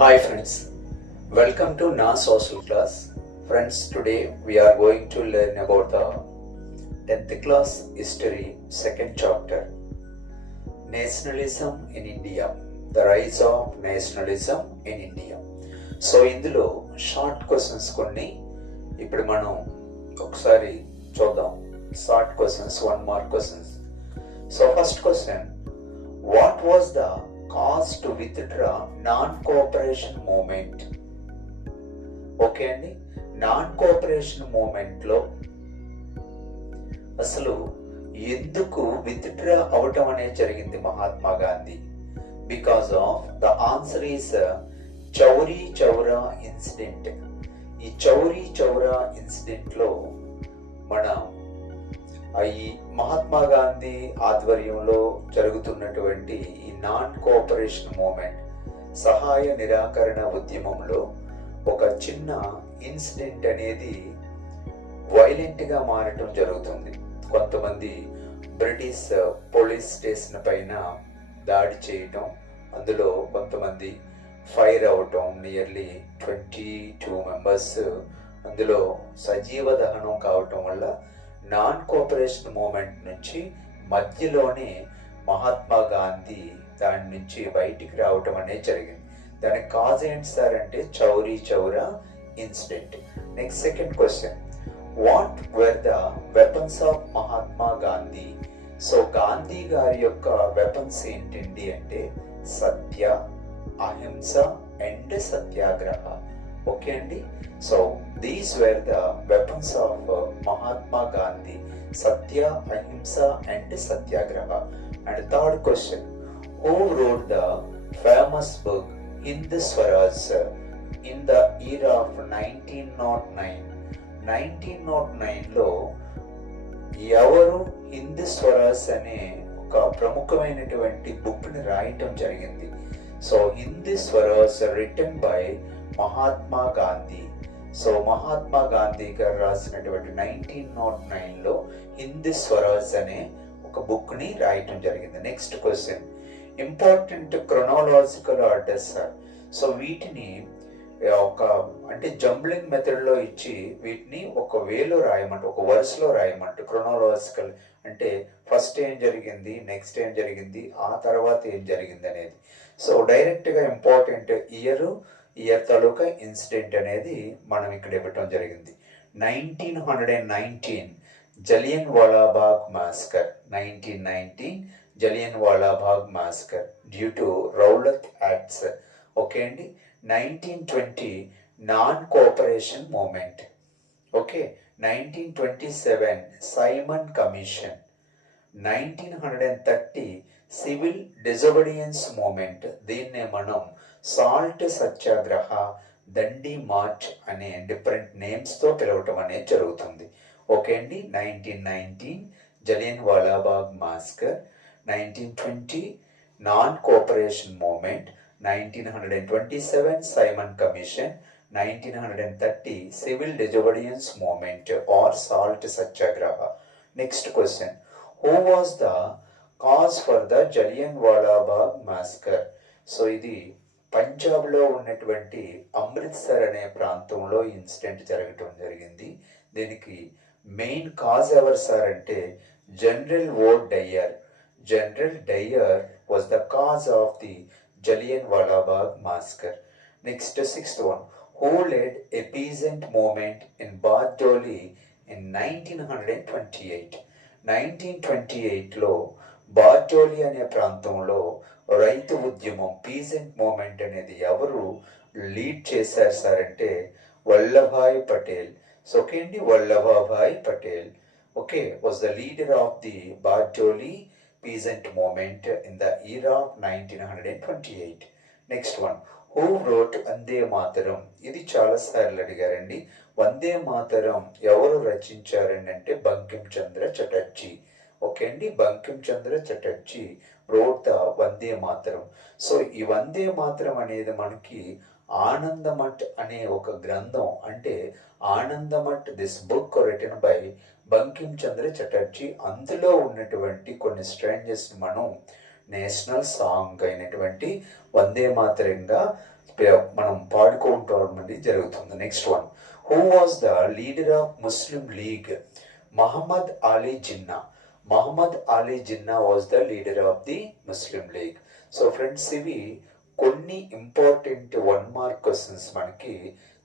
Hi friends, welcome to Na Social Class. Friends, today we are going to learn about the 10th class history second chapter, Nationalism in India, the rise of nationalism in India. So ఇందులో short questions కొన్ని ఇప్పుడు మనం ఒకసారి చూద్దాం. Short questions, 1 mark questions. So first question, what was the cause to withdraw non cooperation movement? Okay అండి, non cooperation movement లో అసలు ఎందుకు విత్డ్రా అవటం అనేది జరిగింది Mahatma Gandhi? Because of the answer is Chauri Chaura incident. ఈ చౌరీ చౌరా ఇన్సిడెంట్ లో మన ఈ మహాత్మా గాంధీ ఆధ్వర్యంలో జరుగుతున్నటువంటి ఈ నాన్ కోఆపరేషన్ మూమెంట్, సహాయ నిరాకరణ ఉద్యమంలో ఒక చిన్న ఇన్సిడెంట్ అనేది వైలెంట్ గా మారటం జరుగుతుంది. కొంతమంది బ్రిటిష్ పోలీస్ స్టేషన్ పైన దాడి చేయటం, అందులో కొంతమంది ఫైర్ అవటం, నియర్లీ 22 మెంబర్స్ అందులో సజీవ దహనం కావటం వల్ల నాన్ కోఆపరేషన్ మూమెంట్ నుంచి మధ్యలోనే మహాత్మా గాంధీ దాని నుంచి బయటికి రావటం అనేది జరిగింది. దానికి కాజ్ ఏంటి సార్ అంటే Chauri Chaura incident. Next second question, what were the weapons of Mahatma Gandhi? So Gandhi గారి యొక్క వెపన్స్ ఏంటండి అంటే సత్య, అహింస అండ్ సత్యాగ్రహ. ఓకే అండి, so these were the weapons of Mahatma Gandhi, satya, ahimsa and satyagraha. And third question, who wrote the famous book Hind Swaraj in the year of 1909? 1909 లో ఎవరు హింద్ స్వరాజ్ అనే ఒక ప్రముఖమైనటువంటి బుక్ ని రాయటం జరిగింది? So Hind Swaraj written by Mahatma Gandhi. So Mahatma Gandhi గారు రాసినటువంటి 1909 లో హింద్ స్వరాజ్ అనే ఒక బుక్ ని రాయటం జరిగింది. Next question, important chronological order sir. So వీటిని ఒక అంటే జంబ్లింగ్ మెథడ్ లో ఇచ్చి వీటిని ఒక వేలో రాయమంట, ఒక వరుసలో రాయమంట. క్రొనాలజికల్ అంటే ఫస్ట్ ఏం జరిగింది, నెక్స్ట్ ఏం జరిగింది, ఆ తర్వాత ఏం జరిగింది అనేది. సో డైరెక్ట్ గా ఇంపార్టెంట్ ఇయర్ తాలూకా ఇన్సిడెంట్ అనేది మనం ఇక్కడ ఇవ్వటం జరిగింది. 1919 Jallian Walabagh massacre. 1919 Jallian Walabagh massacre due to Rowlatt acts. Okay అండి. 1920 non cooperation movement. Okay. 1927 Simon commission. 1930 civil disobedience movement. దీన్నే మనం సాల్ట్ సత్యాగ్రహ, దండి మార్చ్ అనే డిఫరెంట్ నేమ్స్ తో పిలవటం అనేది జరుగుతుంది. ఓకే అండి. 1919 Jallian Walabagh massacre, 1920 non cooperation movement, 1927 Simon commission, 1930 civil disobedience movement or salt satyagraha. Next question, who was the cause for the Jallian Walabagh massacre? So ఇది పంజాబ్ లో ఉన్నటువంటి అమృత్సర్ అనే ప్రాంతంలో ఇన్సిడెంట్ జరగటం జరిగింది. దీనికి మెయిన్ కాజ్ ఎవరు సార్ అంటే General O Dyer. General Dyer was the cause of the Jallian Walabagh massacre. Next sixth one, who led a peasant movement in Bardoli in 1928? 1928 లో బార్డోలి అనే ప్రాంతంలో రైతు ఉద్యమం, పీజెంట్ మూమెంట్ అనేది ఎవరు లీడ్ చేశారు సార్ అంటే వల్లభాయ్ పటేల్. సో ఓకే అండి, Vallabhbhai Patel okay was the leader of the Bardoli peasant movement in the year of 1928. Next one, who wrote Vande Mataram? ఇది చాలా సార్లు అడిగారండి. వందే మాతరం ఎవరు రచించారండి అంటే బంకిం చంద్ర చటర్జీ. ఓకే అండి, Bankim Chandra Chatterjee wrote the Vande Mataram. So ఈ వందే మాతరం అనేది మనకి ఆనందమఠ్ అనే ఒక గ్రంథం, అంటే Anandamath this book written by Bankim Chandra Chatterjee. అందులో ఉన్నటువంటి కొన్ని స్ట్రాంజెస్ మనం నేషనల్ సాంగ్ అయినటువంటి వందే మాతరంగా మనం పాడుకోవటం అనేది జరుగుతుంది. Next one, who was the leader of Muslim League? Muhammad Ali Jinnah. Muhammad Ali Jinnah was the leader of the Muslim League. So friends, ఇవి కొన్ని ఇంపార్టెంట్ 1 మార్క్ క్వశ్చన్స్ మనకి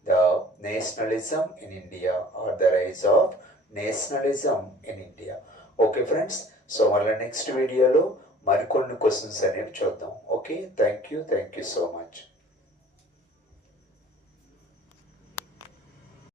the nationalism in India or the rise of nationalism in India. Okay friends, so మళ్ళీ next వీడియోలో మరికొన్ని questions అనేవి చూద్దాం. Okay, thank you so much.